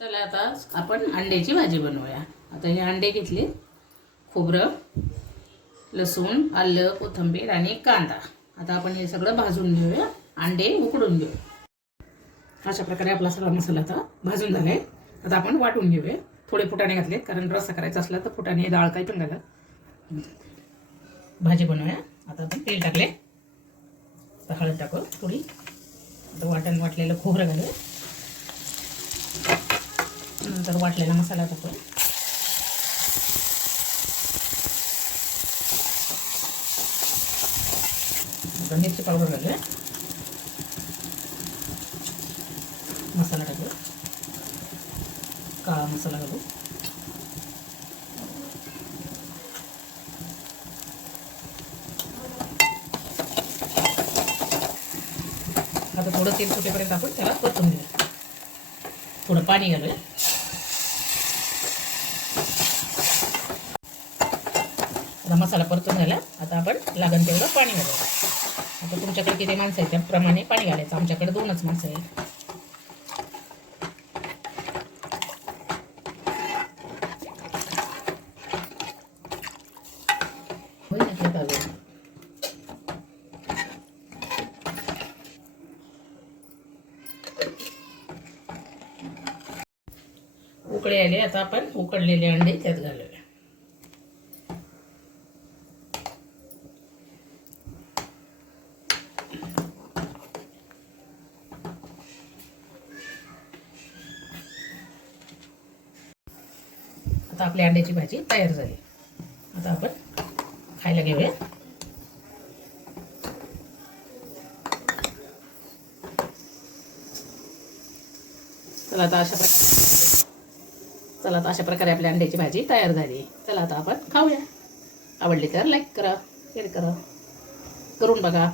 चला आता आपण अंड्याची भाजी बनवूया। आता हे अंडे घेतले, खोबरं, लसूण, आलं, कोथिंबीर आणि कांदा। आता आपण हे सगळं भाजून घेऊया, अंडे उकडून घेऊ। अशा प्रकारे आपला सगळा मसाला आता भाजून झालाय। आता आपण वाटून घेऊया। थोडे फुटाणे घातले कारण रस्सा करायचा असला तर फुटाणे डाळ काही पण घाला। भाजी बनवूया। आता आपण तेल टाकले, आता हळद टाकू थोडी, आता वाटलेलं खोबरं घालूया, नंतर वाटलेला मसाला टाकू, आता मिरची पावडर घालूया, मसाला टाकू, काळा मसाला घालू, आता थोडं तेल सुटेपर्यंत आपण त्याला परतून घेऊया। थोडं पाणी घालूया, आता मसाला परतून झाला। आता आपण लागण तेवढं पाणी घालूया। आता तुमच्याकडे किती माणसं आहेत त्याप्रमाणे पाणी घालायचं। आमच्याकडे 2च माणसं आहेत। उकळे आले, आता आपण उकडलेले अंडे त्यात घालूया। आता आपली अंड्याची भाजी तयार झाली। आता आपण खायला घेऊया। चला आता अशा प्रकारे आपली अंड्याची भाजी तयार झाली। चला आता आपण खाऊया। आवडली तर लाईक करा, शेअर करा, करून बघा।